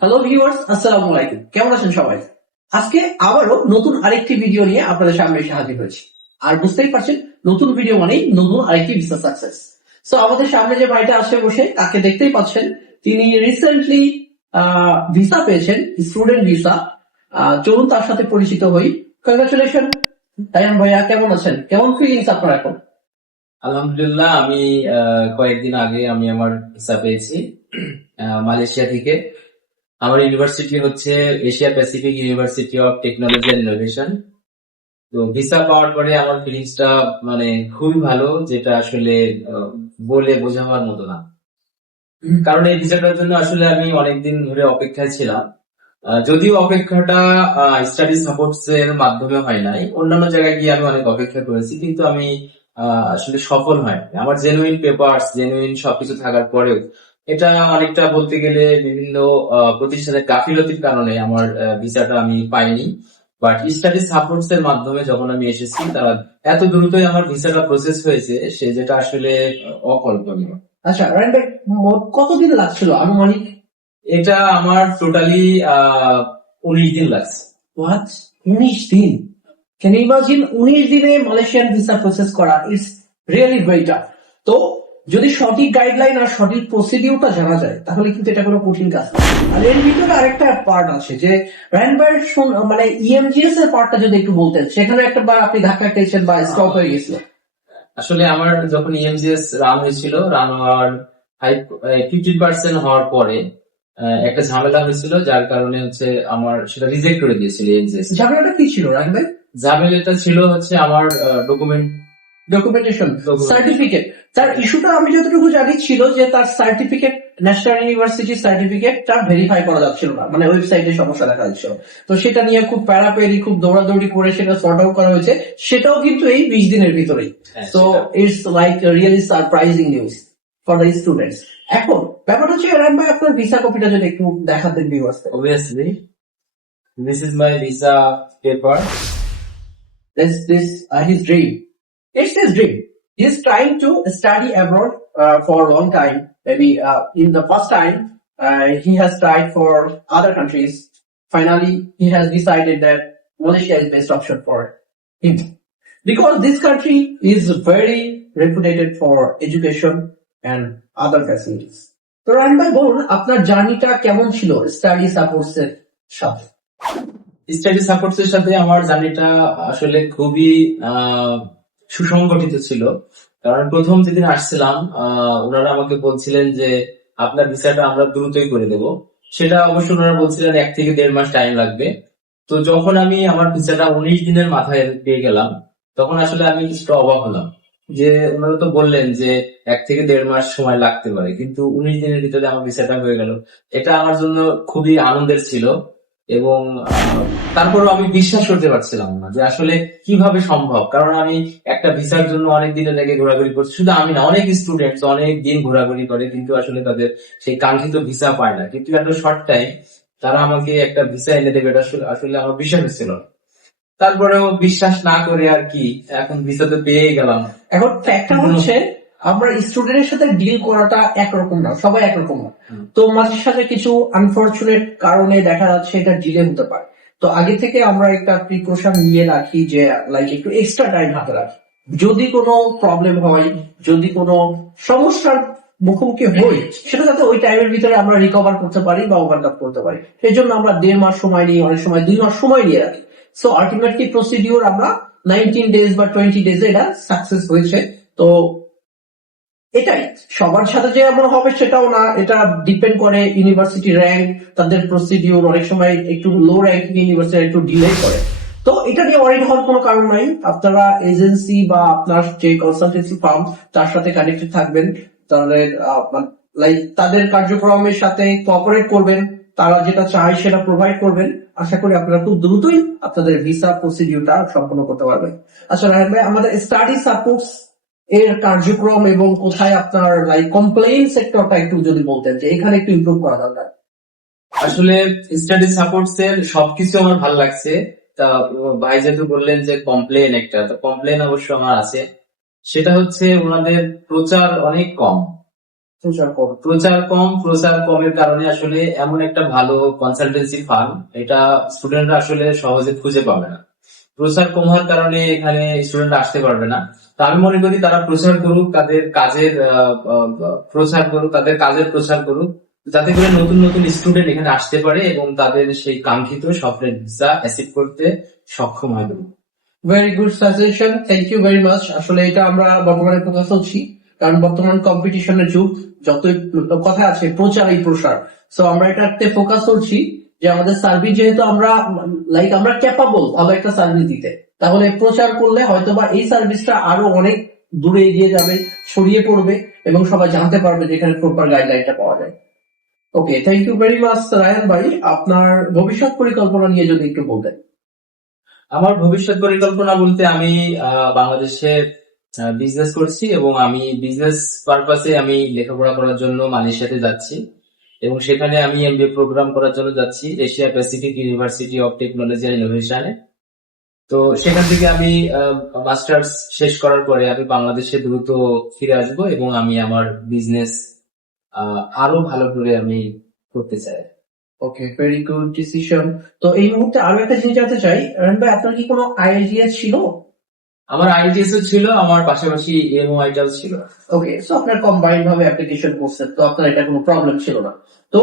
Hello viewers, আসসালামু আলাইকুম। কেমন আছেন সবাই? আজকে আবারও নতুন আরেকটি ভিডিও নিয়ে আপনাদের সামনে এসে হাজির হয়েছি। আর বুঝতেই পারছেন, নতুন ভিডিও মানেই নতুন আরেকটি ভিসা সাকসেস। সো আমাদের সামনে যে ভাইটা আসে বসে, তাকে দেখতেই পাচ্ছেন। তিনি রিসেন্টলি ভিসা পেয়েছেন, স্টুডেন্ট ভিসা। চলুন তার সাথে পরিচিত হই। কংগ্রাচুলেশন তাইয়ান ভাইয়া, কেমন আছেন? কেমন ফিলিংস আপনার এখন? আলহামদুলিল্লাহ, আমি কয়েকদিন আগে আমি আমার ভিসা পেয়েছি মালয়েশিয়া থেকে। আমার ইউনিভার্সিটি হচ্ছে Asia Pacific university of technology and innovation. তো ভিসা পাওয়ার পরে আমার ফিলিংসটা মানে খুবই ভালো, যেটা আসলে বলে বোঝাবার মতো না। কারণ এই ভিসাটার জন্য আসলে আমি অনেকদিন ধরে অপেক্ষায় ছিলাম। যদিও অপেক্ষাটা স্টাডি সাপোর্টস এর মাধ্যমে হয় নাই, অন্যান্য জায়গায় গিয়ে আমি অনেক অপেক্ষা করেছি, কিন্তু আমি আসলে সফল হয় আমার জেনুইন পেপারস জেনুইন সবকিছু থাকার পরেও এটা অনেকটা বলতে গেলে বিভিন্ন প্রতিষ্ঠানের গাফিলতির কারণে আমার ভিসাটা আমি পাইনি। বাট স্টাডি সাপোর্টস এর মাধ্যমে যখন আমি এসেছি, তারা এত দ্রুতই আমার ভিসাটা প্রসেস হয়েছে, সে যেটা আসলে অকল্পনীয়। আচ্ছা রায়ন ভাই, মোট কতদিন লাগছিল আনুমানিক? এটা আমার টোটালি 19 দিন লাগছে। হোয়াট, 19 দিন? ক্যান ইউ ইমাজিন 19 দিনে মালয়েশিয়ান ভিসা প্রসেস করা? It's really very tough. তো যদি সঠিক গাইডলাইন আর সঠিক প্রসিডিউরটা জানা যায়, তাহলে কিন্তু এটা কোনো কঠিন কাজ না। আর এর ভিতরে আরেকটা পার্ট আছে যে রায়ন ভাইয়ের মানে ইএমজিএস এর পার্টটা যদি একটু বলতেন, সেখানে একটা বা আপনি ধাক্কা খেয়েছেন বা স্টপ হয়ে গেছিল। আসলে আমার যখন ইএমজিএস রান হয়েছিল, রান হওয়ার 50% হওয়ার পরে একটা ঝামেলা হয়েছিল, যার কারণে হচ্ছে আমার সেটা রিজেক্ট করে দিয়েছিল ইএমজিএস। ঝামেলাটা কি ছিল রায়ন ভাই? ঝামেলাটা ছিল হচ্ছে আমার ডকুমেন্টেশন, সার্টিফিকেট। তার ইস্যুটা আমি যতটুকু জানি ছিল যে তার সার্টিফিকেট, ন্যাশনাল ইউনিভার্সিটি সার্টিফিকেটটা ভেরিফাই করা যাচ্ছিল না, মানে ওয়েবসাইটে সমস্যা দেখা যাচ্ছিল। তো সেটা নিয়ে খুব প্যারাপেরি, খুব দৌড়াদৌড়ি করে সেটা সর্ট আউট করা হয়েছে। সেটাও কিন্তু এই 20 দিনের ভিতরেই। তো it's like really surprising news for the students. এখন ব্যাপার হচ্ছে রায়ন ভাই, আপনার ভিসা কপিটা যদি একটু দেখাতেন ভিউয়ার্সকে। Obviously, this is my visa paper. This his dream. It's his dream. He's trying to study abroad for a long time. Maybe in the first time he has tried for other countries. Finally, he has decided that Malaysia is best option for him because this country is very reputed for education and other facilities. তো run ভাই বলুন, আপনার জার্নিটা কেমন ছিল study supports এর সাথে? Study supports এর সাথে আমার জার্নিটা আসলে খুবই সুসংগঠিত ছিল। কারণ প্রথম যেদিন আসছিলাম, ওনারা আমাকে বলছিলেন যে আপনার ভিসাটা আমরা দ্রুতই করে দেব। সেটা অবশ্য ওনারা বলছিলেন 1 থেকে 1.5 মাস টাইম লাগবে। তো যখন আমি আমার ভিসাটা 19 দিনের মাথায় পেয়ে গেলাম, তখন আসলে আমি কিছুটা অবাক হলাম যে ওনারা তো বললেন যে 1 থেকে 1.5 মাস সময় লাগতে পারে, কিন্তু 19 দিনের ভিতরে আমার ভিসাটা হয়ে গেল। এটা আমার জন্য খুবই আনন্দের ছিল। এবং তারপরও আমি বিশ্বাস করতে পারছিলাম না যে আসলে কিভাবে সম্ভব। কারণ আমি একটা ভিসার জন্য অনেক দিনের লেগে ঘোরাঘুরি করছি, শুধু আমি না, অনেক স্টুডেন্ট অনেক দিন ঘোরাঘুরি করে, কিন্তু আসলে তাদের সেই কাঙ্ক্ষিত ভিসা পায় না। কিন্তু এত শর্ট টাইম তারা আমাকে একটা ভিসা এনে দেবে, এটা আসলে আমার বিশ্বাস হচ্ছিল না। তারপরেও বিশ্বাস না করে আর কি, এখন ভিসা তো পেয়ে গেলাম। এখন ফ্যাক্টর হচ্ছে, আমরা স্টুডেন্টের সাথে ডিল করাটা একরকম না, সবাই একরকম না। তো মাঝে সাথে কিছু আনফরচুনেট কারণে দেখা যাচ্ছে এটা ডিলে হতে পারে। তো আগে থেকে আমরা একটা প্রিকশন নিয়ে রাখি যে লাইক একটু এক্সট্রা টাইম হাতে রাখি, যদি কোনো প্রবলেম হয়, যদি কোনো সমস্যার মুখোমুখি হই, সেটা যাতে ওই টাইমের ভিতরে আমরা রিকভার করতে পারি বা ওভারকাম করতে পারি। সেই জন্য আমরা 1.5 মাস সময় নিই, অনেক সময় 2 মাস সময় নিয়ে রাখি। সো আলটিমেটলি প্রসিডিউর আমরা 19 ডেজ বা 20 ডেজে এটা সাকসেস হয়েছে। তো এটাই সবার সাথে যে এমন হবে সেটাও না, এটা ডিপেন্ড করে ইউনিভার্সিটি র্যাঙ্ক, তাদের প্রসিডিউর। অনেক সময় একটু লো র্যাঙ্কিং ইউনিভার্সিটি একটু ডিলে করে। তো এটা নিয়ে অনেক হওয়ার কোনো কারণ নাই। আপনারা এজেন্সি বা আপনার যে কনসালটেন্সি ফার্ম, তার সাথে কানেক্টেড থাকবেন, তাদের লাইক তাদের কার্যক্রমের সাথে কোঅপারেট করবেন, তারা যেটা চায় সেটা প্রোভাইড করবেন। আশা করি আপনারা খুব দ্রুতই আপনাদের ভিসা প্রসিডিউরটা সম্পন্ন করতে পারবেন। আচ্ছা রায়ন ভাই, আমাদের স্টাডি সাপোর্টস এর কার্যক্রম এবং কোথায় আপনার লাইক কমপ্লেইন সেক্টরটা একটু যদি বলতেন যে এখানে একটু ইমপ্রুভ করা দরকার। আসলে স্টাডি সাপোর্টস এর সবকিছু আমার ভালো লাগছে। তা ভাই যেহেতু বললেন যে কমপ্লেন একটা, তো কমপ্লেন অবশ্য আমার আছে। সেটা হচ্ছে ওনাদের প্রচার অনেক কম। প্রচার কমের কারণে আসলে এমন একটা ভালো কনসালটেন্সি ফার্ম এটা স্টুডেন্টরা আসলে সহজে খুঁজে পাবে না। প্রচার কম হওয়ার কারণে এখানে স্টুডেন্ট আসতে পারবে না। তো আমি মনে করি তারা প্রচার করুক, তাদের কাজের প্রচার করুক, তাদের কাজের প্রচার করুক, যাতে করে নতুন নতুন স্টুডেন্ট এখানে আসতে পারে এবং তাদের সেই কাঙ্ক্ষিত স্বপ্নের ভিসা অ্যাচিভ করতে সক্ষম হবে। Very good suggestion, thank you very much. আসলে এটা আমরা বর্তমানে ফোকাস হচ্ছি, কারণ বর্তমান কম্পিটিশনের যুগ, যতই কথা আছে প্রচারই প্রসার। সো আমরা এটাতে ফোকাস করছি যে আমাদের সার্ভিস যেহেতু আমরা আমরা ক্যাপাবল ভালো একটা সার্ভিস দিতে, তাহলে প্রচার করলে হয়তোবা এই সার্ভিসটা আরো অনেক দূরে এগিয়ে যাবে, ছড়িয়ে পড়বে এবং সবাই জানতে পারবে যে এখানে প্রপার গাইডলাইনটা পাওয়া যায়। Okay, thank you very much Ryan ভাই। আপনার ভবিষ্যৎ পরিকল্পনা নিয়ে যদি একটু বলতেন। আমার ভবিষ্যৎ পরিকল্পনা বলতে আমি বাংলাদেশে বিজনেস করছি এবং আমি বিজনেস পারপাসে আমি লেখাপড়া করার জন্য মালয়েশিয়াতে যাচ্ছি এবং সেখানে আমি এমবিএ প্রোগ্রাম করার জন্য যাচ্ছি Asia Pacific university of technology and ইনোভেশনে। তো সেখান থেকে আমি মাস্টার্স শেষ করার পরে আমি বাংলাদেশে দ্রুত ফিরে আসবো এবং আমি আমার বিজনেস আরো ভালো করে আমি করতে চাই। ওকে, ভেরি গুড ডিসিশন। তো এই মুহূর্তে আরো একটা জিনিস জানতে চাই, রায়ন ভাই আপনার কি কোনো আইডিয়াস ছিল? আমার আইটিএস ছিল, আমার পাশাপাশি এমওআইটাও ছিল। ওকে, সো আপনার কম্বাইন্ড ভাবে অ্যাপ্লিকেশন করছেন, তো আপনার এটা কোনো প্রবলেম ছিল না। তো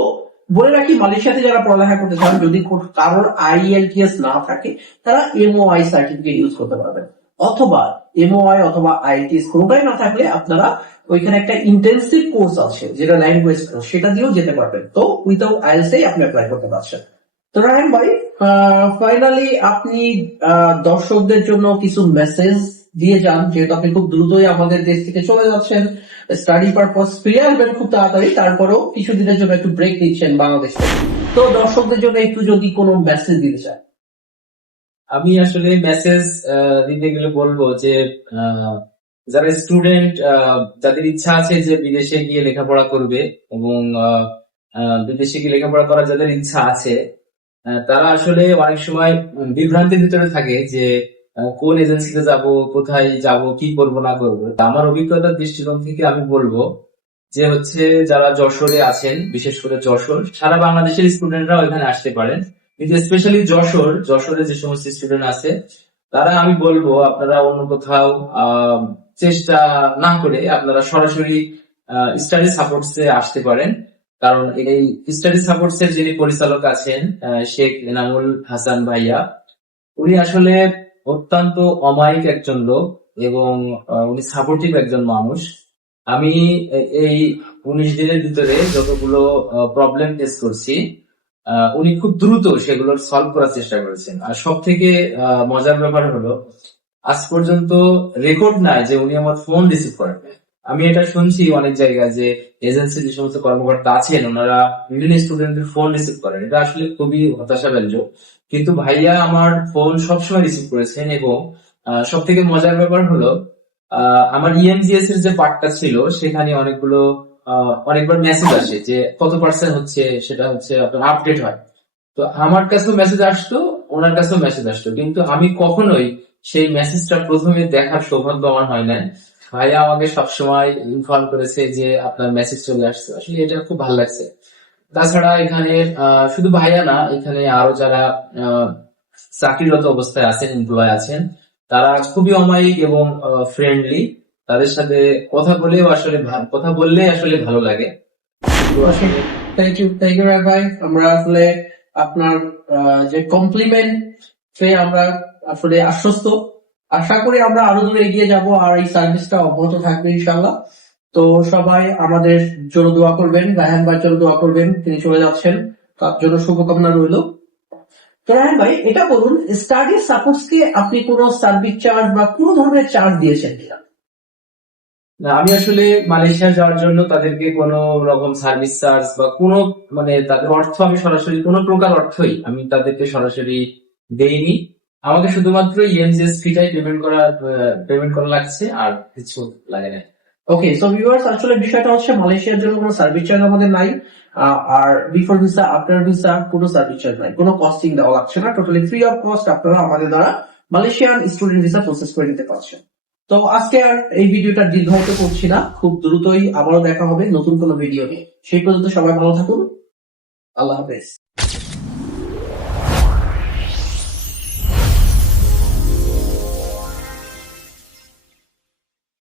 বলে রাখি, মালয়েশিয়াতে যারা পড়ালেখা করতে চান, যদি কারোর আইএলটিএস না থাকে, তারা এমওআই সার্টিফিকেট ইউজ করতে পারবেন, অথবা এমওআই অথবা আইএলটিএস কোনোটাই না থাকলে আপনারা ওইখানে একটা ইন্টেন্সিভ কোর্স আছে যেটা ল্যাঙ্গুয়েজ কোর্স, সেটা দিয়েও যেতে পারবেন। তো উইদাউট আইএলটিএস আপনি অ্যাপ্লাই করতে পারছেন। তো রায়ন ভাই, ফাইনালি আপনি দর্শকদের জন্য কিছু মেসেজ দিয়ে যান, যেহেতু আপনি খুব দ্রুতই আমাদের দেশ থেকে চলে যাচ্ছেন, স্টাডি পারপাস ফিরে আসবেন খুব তাড়াতাড়ি, তারপরেও কিছুদিনের জন্য একটু ব্রেক নিচ্ছেন বাংলাদেশ থেকে। তো দর্শকদের জন্য একটু যদি কোনো মেসেজ দিতে চান। আমি আসলে মেসেজ দিতে গেলে বলবো যে যারা স্টুডেন্ট, যাদের ইচ্ছা আছে যে বিদেশে গিয়ে লেখাপড়া করবে এবং বিদেশে গিয়ে লেখাপড়া করার যাদের ইচ্ছা আছে, তারা আসলে অনেক সময় বিভ্রান্তির ভিতরে থাকে যে কোন এজেন্সিতে যাব, কোথায় যাব, কি করব না করব। আমার অভিজ্ঞতার দৃষ্টিকোণ থেকে আমি বলবো যে হচ্ছে যারা যশোরে আছেন, বিশেষ করে যশোর, সারা বাংলাদেশের স্টুডেন্টরা এখানে আসতে পারেন, কিন্তু স্পেশালি যশোরে যে সমস্ত স্টুডেন্ট আছে তারা আমি বলবো আপনারা অন্য কোথাও চেষ্টা না করে আপনারা সরাসরি স্টাডি সাপোর্টস এ আসতে পারেন। কারণ এই স্টাডি সাপোর্টস এর যিনি পরিচালক আছেন শেখ এনামুল হাসান ভাইয়া, উনি আসলে অত্যন্ত অমায়িক একজন লোক এবং উনি সাপোর্টিভ একজন মানুষ। আমি এই 19 দিনের ভিতরে যতগুলো প্রবলেম ফেস করছি, উনি খুব দ্রুত সেগুলো সলভ করার চেষ্টা করেছেন। আর সব থেকে মজার ব্যাপার হলো আজ পর্যন্ত রেকর্ড নাই যে উনি আমার ফোন রিসিভ করেন। আমি এটা শুনছি অনেক জায়গায় যে এজেন্সি যে সমস্ত কর্মকর্তা আছেন ওনারা বিভিন্ন স্টুডেন্টের ফোন রিসিভ করেন, এটা আসলে খুবই হতাশাব্যঞ্জক। কিন্তু ভাইয়া আমার ফোন সবসময় রিসিভ করেছেন এবং সব থেকে মজার ব্যাপার হলো আমার ইএমজিএস এর যে পার্টটা ছিল সেখানে অনেকবার মেসেজ আসে যে কত পার্সেন্ট হচ্ছে, সেটা হচ্ছে আপনার আপডেট হয়। তো আমার কাছেও মেসেজ আসতো, ওনার কাছেও মেসেজ আসতো, কিন্তু আমি কখনোই সেই মেসেজটা প্রথমে দেখার সৌভাগ্য আমার হয় না। ভাইয়া আমাকে সবসময় ইনফর্ম করেছে যে আপনার মেসেজ চলে আসছে, আসলে এটা খুব ভালো লাগছে। তাছাড়া এখানে শুধু ভাইয়া না, এখানে আরো যারা চাকরিরত অবস্থায় আছেন, এমপ্লয় আছেন, তারা খুবই অমায়িক এবং ফ্রেন্ডলি। তাদের সাথে কথা বললে আসলে ভালো লাগে। তো আসলে থ্যাংক ইউ রায় ভাই। আমরা আসলে আপনার যে কমপ্লিমেন্ট আমরা আসলে আশ্বস্ত, আশা করি আমরা আরো দূরে এগিয়ে যাব আর এই সার্ভিসটা অব্যাহত থাকবে ইনশাল্লাহ। তো সবাই আমাদের জন্য দোয়া করবেন, রায়হান ভাইয়ের জন্য দোয়া করবেন, তিনি চলে যাচ্ছেন, তার জন্য শুভকামনা রইল। তো রায়হান ভাই, এটা বলুন, স্টাডি সাপোর্টস কে আপনি কোনো সার্ভিস চার্জ বা কোনো ধরনের চার্জ দিয়েছেন কিনা? না, আমি আসলে মালয়েশিয়া যাওয়ার জন্য তাদেরকে কোনো রকম সার্ভিস চার্জ বা কোনো তাদের অর্থ আমি সরাসরি কোনো প্রকার অর্থই আমি তাদেরকে সরাসরি দেইনি। আমাকে শুধুমাত্র ইএমজিএস ফিটাই পেমেন্ট করা লাগছে, আর কিছু লাগে না। ওকে, সো ভিউয়ার্স, আসলে বিষয়টা হচ্ছে মালয়েশিয়ার জন্য কোনো সার্ভিস চার্জ আমাদের নাই, আর বিফোর ভিসা আফটার ভিসা কোনো সার্ভিস চার্জ নাই, কোনো কস্টিং দেওয়া লাগছে না, টোটালি ফ্রি অফ কস্ট আপনারা আমাদের দ্বারা মালয়েশিয়ান স্টুডেন্ট ভিসা প্রসেস করে নিতে পারছেন। তো আজকে আর এই ভিডিওটা দীর্ঘায়িত করছি না, খুব দ্রুতই আবারও দেখা হবে নতুন কোনো ভিডিও নিয়ে। সেই পর্যন্ত সবাই ভালো থাকুন, আল্লাহ হাফেজ।